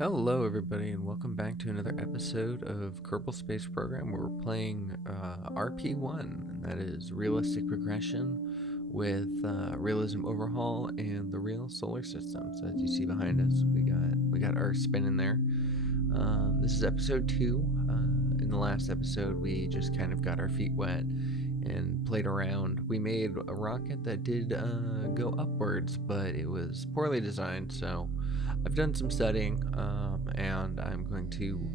Hello, everybody, and welcome back to another episode of Kerbal Space Program, where we're playing RP-1, and that is realistic regression with realism overhaul and the real solar system. So as you see behind us, we got Earth spinning there. This is episode 2. In the last episode, we just kind of got our feet wet and played around. We made a rocket that did go upwards, but it was poorly designed, so I've done some studying, and I'm going to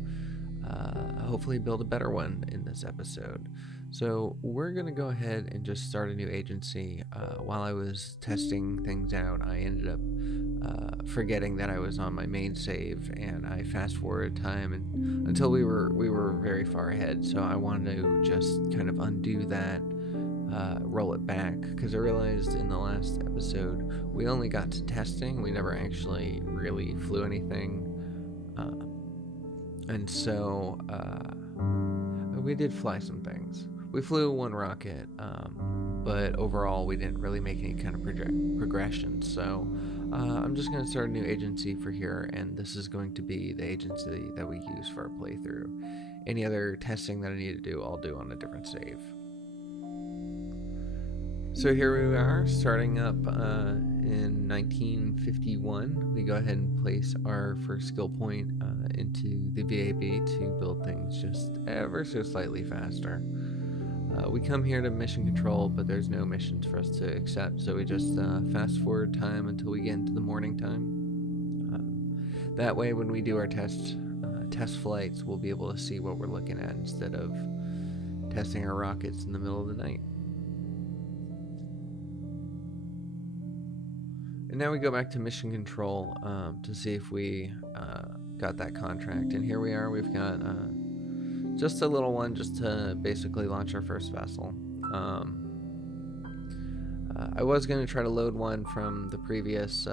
hopefully build a better one in this episode. So we're going to go ahead and just start a new agency. While I was testing things out, I ended up forgetting that I was on my main save, and I fast forwarded time until we were very far ahead. So I wanted to just kind of undo that. Roll it back, because I realized in the last episode we only got to testing. We never actually really flew anything, and so we did fly some things. We flew one rocket, but overall we didn't really make any kind of progression. So I'm just going to start a new agency for here, and this is going to be the agency that we use for our playthrough. Any other testing that I need to do, I'll do on a different save. So here we are, starting up in 1951. We go ahead and place our first skill point into the VAB to build things just ever so slightly faster. We come here to mission control, but there's no missions for us to accept, so we just fast forward time until we get into the morning time. That way, when we do our test flights, we'll be able to see what we're looking at instead of testing our rockets in the middle of the night. And now we go back to mission control to see if we got that contract. And here we are. We've got just a little one just to basically launch our first vessel. I was going to try to load one from the previous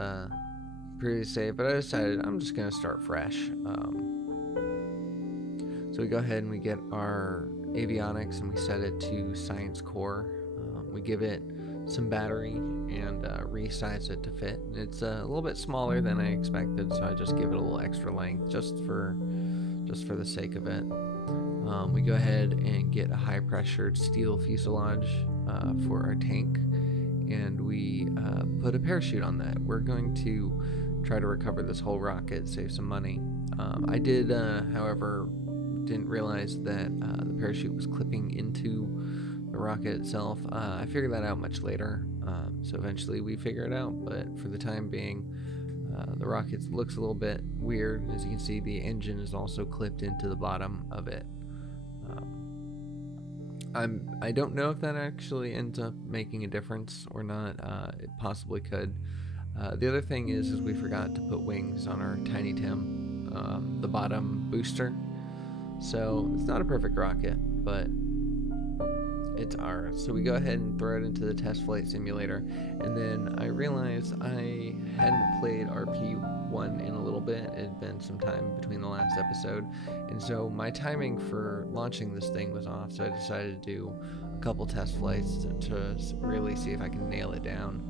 save, but I decided I'm just going to start fresh. So we go ahead and we get our avionics and we set it to science core. We give it some battery and resize it to fit. It's a little bit smaller than I expected, so I just give it a little extra length just for the sake of it. We go ahead and get a high pressured steel fuselage for our tank, and we put a parachute on that. We're going to try to recover this whole rocket, save some money. I did, however, didn't realize that the parachute was clipping into the rocket itself. I figured that out much later, so eventually we figure it out, but for the time being, the rocket looks a little bit weird. As you can see, the engine is also clipped into the bottom of it. I don't know if that actually ends up making a difference or not. It possibly could. The other thing is we forgot to put wings on our Tiny Tim, the bottom booster, so it's not a perfect rocket, but it's ours. So we go ahead and throw it into the test flight simulator, and then I realized I hadn't played RP-1 in a little bit. It had been some time between the last episode, and so my timing for launching this thing was off, so I decided to do a couple test flights to really see if I can nail it down.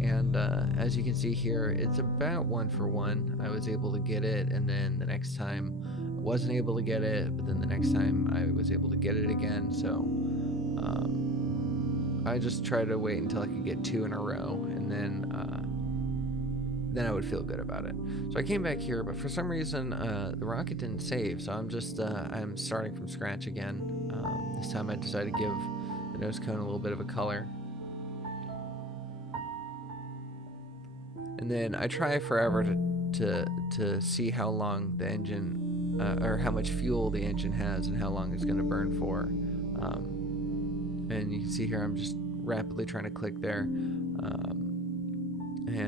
And as you can see here, it's about 1 for 1. I was able to get it, and then the next time I wasn't able to get it, but then the next time I was able to get it again. So I just tried to wait until I could get 2 in a row, and then I would feel good about it. So I came back here, but for some reason the rocket didn't save, so I'm starting from scratch again. This time I decided to give the nose cone a little bit of a color, and then I try forever to see how long the engine or how much fuel the engine has and how long it's going to burn for. And you can see here I'm just rapidly trying to click there, and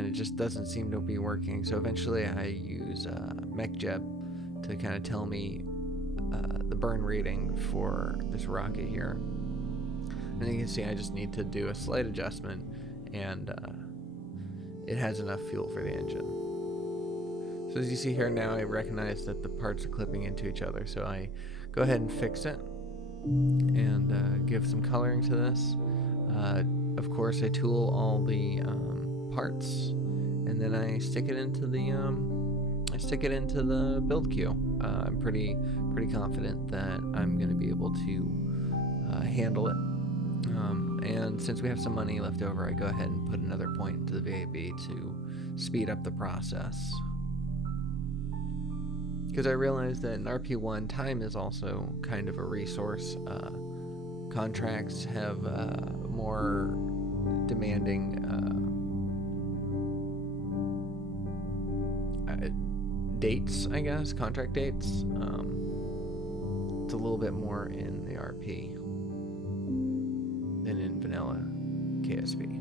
it just doesn't seem to be working. So eventually I use MechJeb to kind of tell me the burn rating for this rocket here. And you can see I just need to do a slight adjustment, and it has enough fuel for the engine. So as you see here now, I recognize that the parts are clipping into each other, so I go ahead and fix it and give some coloring to this. Of course, I tool all the parts, and then I stick it into the stick it into the build queue. I'm pretty confident that I'm going to be able to handle it. And since we have some money left over, I go ahead and put another point into the VAB to speed up the process. Because I realized that in RP-1, time is also kind of a resource. Contracts have more demanding dates, I guess, contract dates. It's a little bit more in the RP than in vanilla KSP.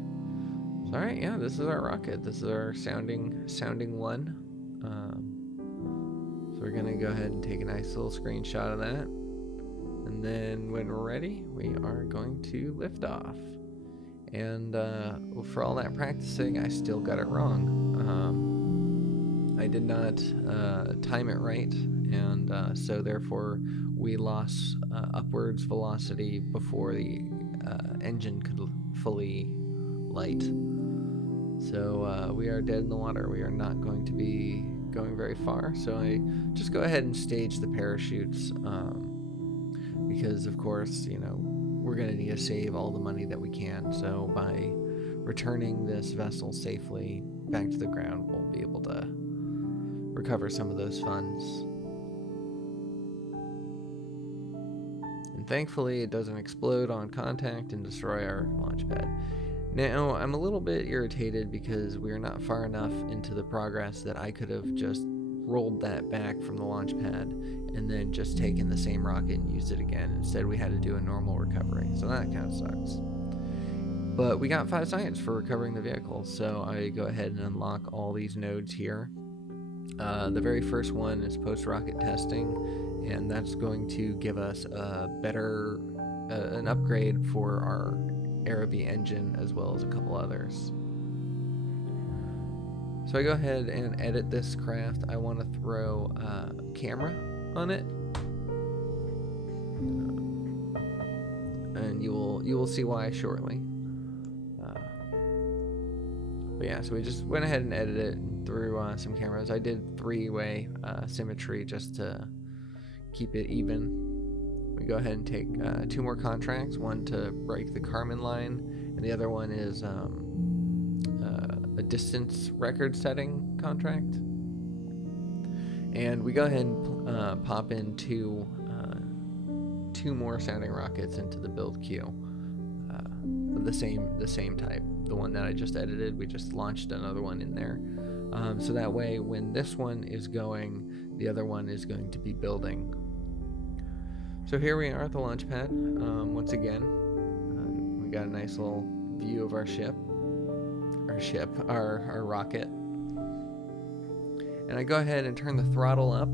So, alright, yeah, this is our rocket. This is our sounding one. So we're gonna go ahead and take a nice little screenshot of that. And then when we're ready, we are going to lift off. And for all that practicing, I still got it wrong. I did not time it right, and so therefore we lost upwards velocity before the engine could fully light. So we are dead in the water. We are not going to be going very far. So I just go ahead and stage the parachutes because, of course, you know, we're going to need to save all the money that we can. So by returning this vessel safely back to the ground, we'll be able to recover some of those funds. And thankfully, it doesn't explode on contact and destroy our launch pad. Now, I'm a little bit irritated because we're not far enough into the progress that I could have just rolled that back from the launch pad and then just taken the same rocket and used it again. Instead, we had to do a normal recovery, so that kind of sucks. But we got 5 science for recovering the vehicle, so I go ahead and unlock all these nodes here. The very first one is post-rocket testing, and that's going to give us a better, an upgrade for our Araby engine as well as a couple others. So I go ahead and edit this craft. I want to throw a camera on it, and you will see why shortly. But yeah, so we just went ahead and edited it and threw some cameras. I did 3-way symmetry just to keep it even. We go ahead and take 2 more contracts, one to break the Kármán line, and the other one is a distance record setting contract. And we go ahead and pop in 2 more sounding rockets into the build queue, the same type. The one that I just edited, we just launched another one in there. So that way, when this one is going, the other one is going to be building. So here we are at the launch pad. Once again, we got a nice little view of our rocket. And I go ahead and turn the throttle up,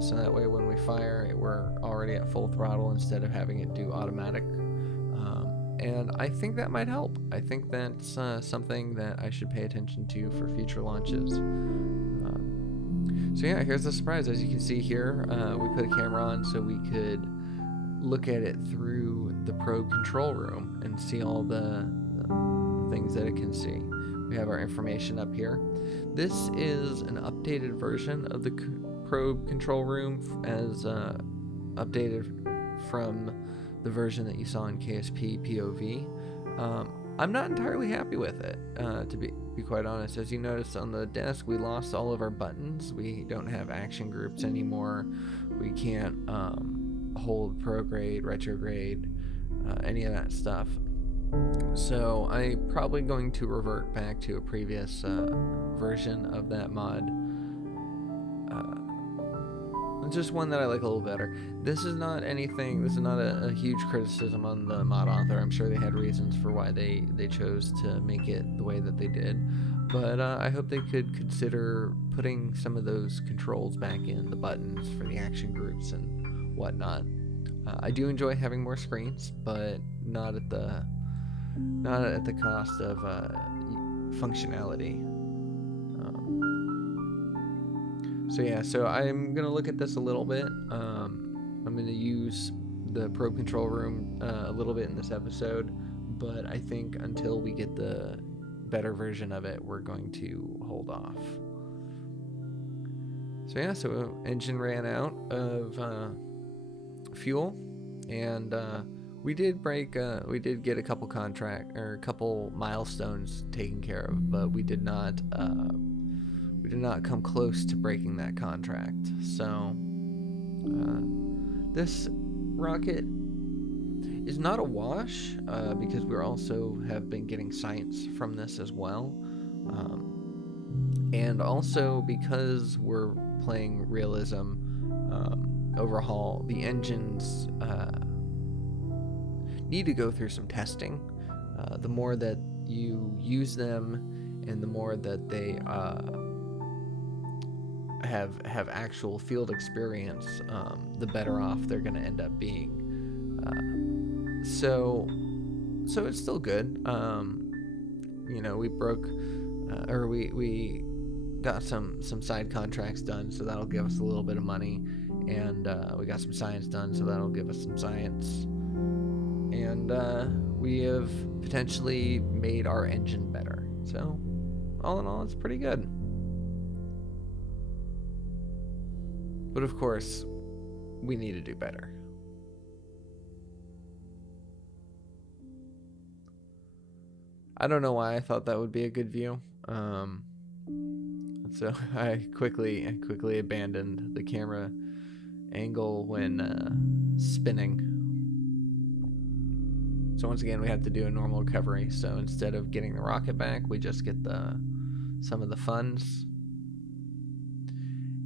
so that way when we fire, we're already at full throttle instead of having it do automatic. And I think that might help. I think that's something that I should pay attention to for future launches. So yeah, here's the surprise. As you can see here, we put a camera on so we could look at it through the probe control room and see all the things that it can see. We have our information up here. This is an updated version of the probe control room as updated from the version that you saw in KSP POV. I'm not entirely happy with it, to be quite honest. As you notice on the desk, we lost all of our buttons. We don't have action groups anymore. We can't hold prograde, retrograde, any of that stuff. So I'm probably going to revert back to a previous version of that mod. Just one that I like a little better. This is not a huge criticism on the mod author. I'm sure they had reasons for why they chose to make it the way that they did. But I hope they could consider putting some of those controls back in, the buttons for the action groups and whatnot. I do enjoy having more screens, but not at the cost of functionality. So yeah, so I'm going to look at this a little bit. I'm going to use the probe control room a little bit in this episode, but I think until we get the better version of it, we're going to hold off. So engine ran out of fuel, and we did get a couple milestones taken care of, but we did not come close to breaking that contract. So this rocket is not a wash, because we also have been getting science from this as well, and also because we're playing realism overhaul, the engines need to go through some testing. The more that you use them and the more that they have actual field experience, the better off they're going to end up being. So it's still good. We broke, or we got some side contracts done, so that'll give us a little bit of money, and we got some science done, so that'll give us some science, and we have potentially made our engine better. So all in all, it's pretty good. But of course, we need to do better. I don't know why I thought that would be a good view. So I quickly abandoned the camera angle when spinning. So once again, we have to do a normal recovery. So instead of getting the rocket back, we just get some of the funds.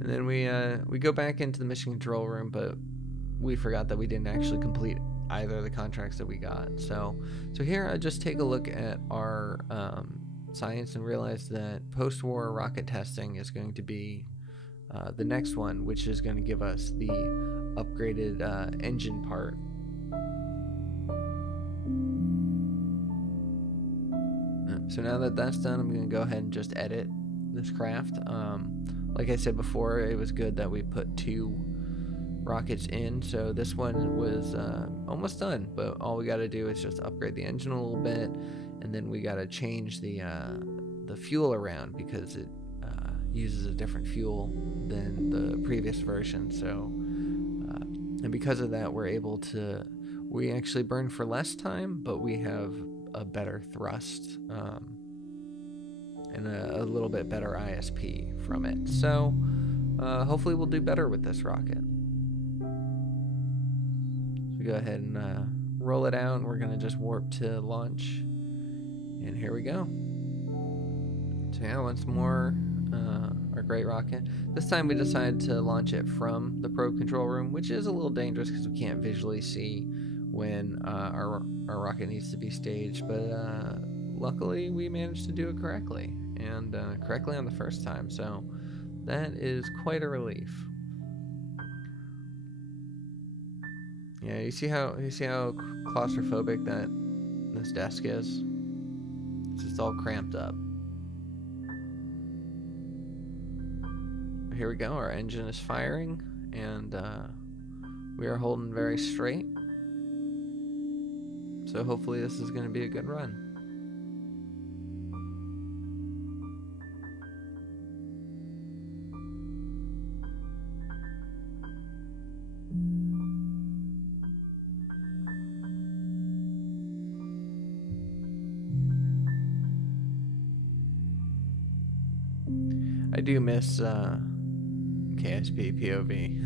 And then we go back into the mission control room, but we forgot that we didn't actually complete either of the contracts that we got. So here I just take a look at our science and realize that post-war rocket testing is going to be the next one, which is going to give us the upgraded engine part. So now that that's done, I'm going to go ahead and just edit this craft. Like I said before, it was good that we put 2 rockets in, so this one was almost done, but all we got to do is just upgrade the engine a little bit, and then we got to change the fuel around because it uses a different fuel than the previous version. So and because of that, we actually burn for less time, but we have a better thrust and a little bit better ISP from it. So hopefully we'll do better with this rocket. So go ahead and roll it out, and we're going to just warp to launch. And here we go. So yeah, once more, our great rocket. This time we decided to launch it from the probe control room, which is a little dangerous because we can't visually see when our rocket needs to be staged, but luckily we managed to do it correctly, and correctly on the first time, so that is quite a relief. Yeah, you see how claustrophobic that this desk is? It's just all cramped up. Here we go, our engine is firing, and we are holding very straight. So hopefully this is going to be a good run. I do miss KSP POV.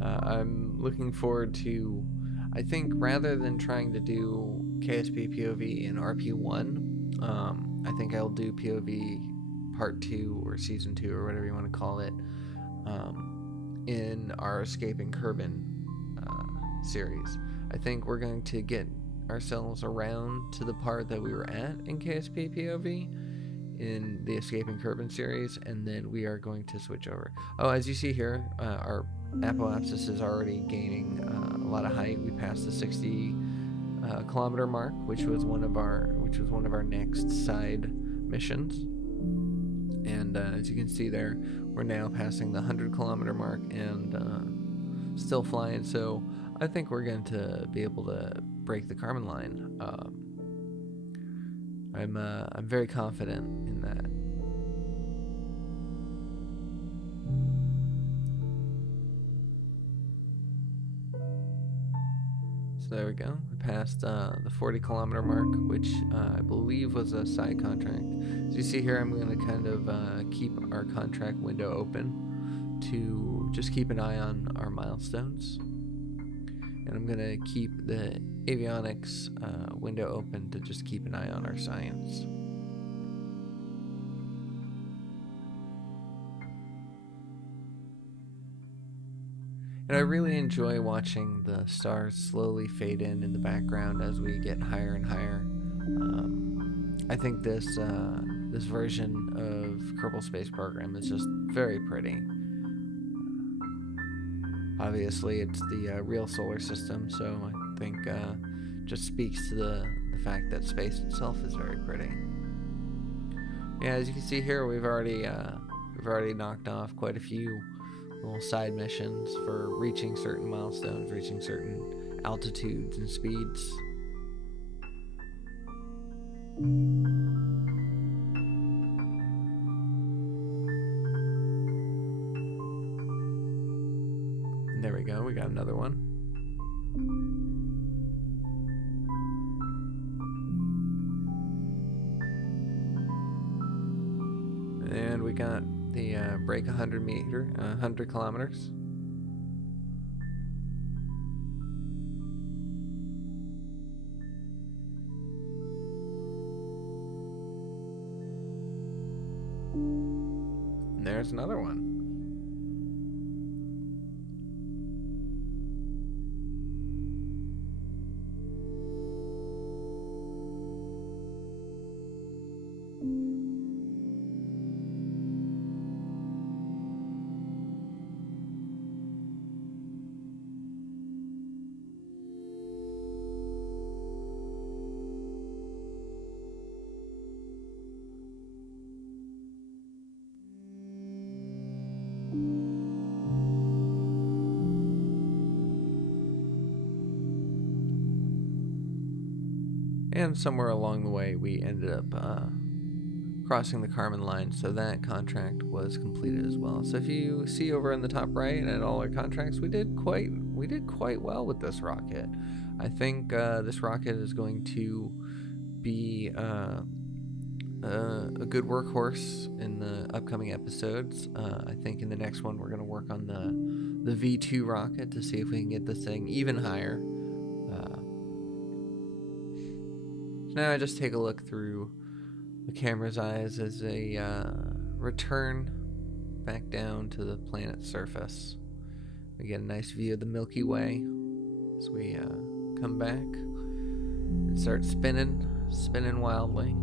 I'm looking forward to, I think rather than trying to do KSP POV in RP-1, I think I'll do POV Part 2 or Season 2 or whatever you want to call it, in our Escaping Kármán series. I think we're going to get ourselves around to the part that we were at in KSP POV in the Escaping Kármán series, and then we are going to switch over. Oh, as you see here, our apoapsis is already gaining a lot of height. We passed the 60 kilometer mark, which was one of our next side missions. And as you can see there, we're now passing the 100 kilometer mark and still flying. So I think we're going to be able to break the Kármán line. I'm very confident in that. So there we go. We passed the 40-kilometer mark, which I believe was a side contract. As you see here, I'm going to kind of keep our contract window open to just keep an eye on our milestones. And I'm going to keep the avionics window open to just keep an eye on our science. And I really enjoy watching the stars slowly fade in the background as we get higher and higher. I think this version of Kerbal Space Program is just very pretty. Obviously, it's the real solar system, so I think just speaks to the fact that space itself is very pretty. Yeah, as you can see here, we've already knocked off quite a few little side missions for reaching certain milestones, reaching certain altitudes and speeds. And there we go, we got another one. And we got the break 100 kilometers. And there's another one. And somewhere along the way, we ended up crossing the Kármán line, so that contract was completed as well. So if you see over in the top right at all our contracts, we did quite well with this rocket. I think this rocket is going to be a good workhorse in the upcoming episodes. I think in the next one we're going to work on the V2 rocket to see if we can get this thing even higher. Now I just take a look through the camera's eyes as a return back down to the planet's surface. We get a nice view of the Milky Way as we come back and start spinning wildly.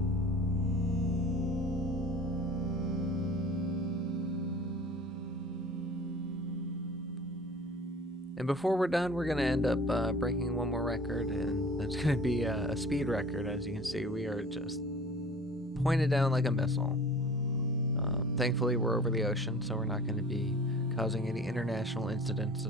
And before we're done, we're going to end up breaking one more record, and that's going to be a speed record. As you can see, we are just pointed down like a missile. Thankfully, we're over the ocean, so we're not going to be causing any international incidents.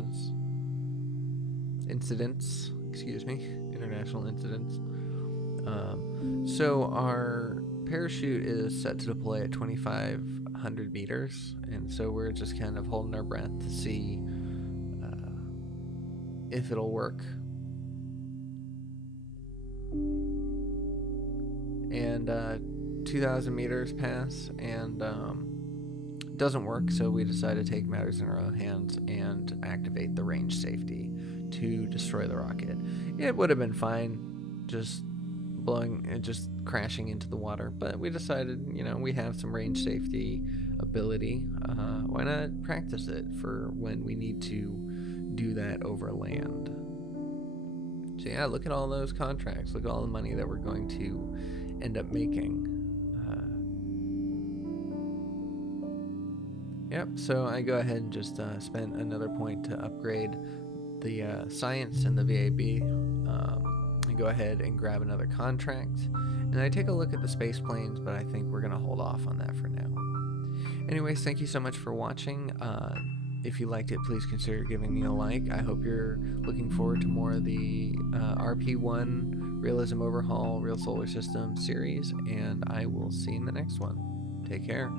So our parachute is set to deploy at 2,500 meters, and so we're just kind of holding our breath to see if it'll work. And 2,000 meters pass and it doesn't work, so we decided to take matters in our own hands and activate the range safety to destroy the rocket. It would have been fine just crashing into the water, but we decided, we have some range safety ability. Why not practice it for when we need to do that over land? So yeah, look at all those contracts. Look at all the money that we're going to end up making. Yep, so I go ahead and just spend another point to upgrade the science and the VAB. I go ahead and grab another contract, and I take a look at the space planes, but I think we're going to hold off on that for now. Anyways, thank you so much for watching. If you liked it, please consider giving me a like. I hope you're looking forward to more of the RP-1 Realism Overhaul Real Solar System series, and I will see you in the next one. Take care.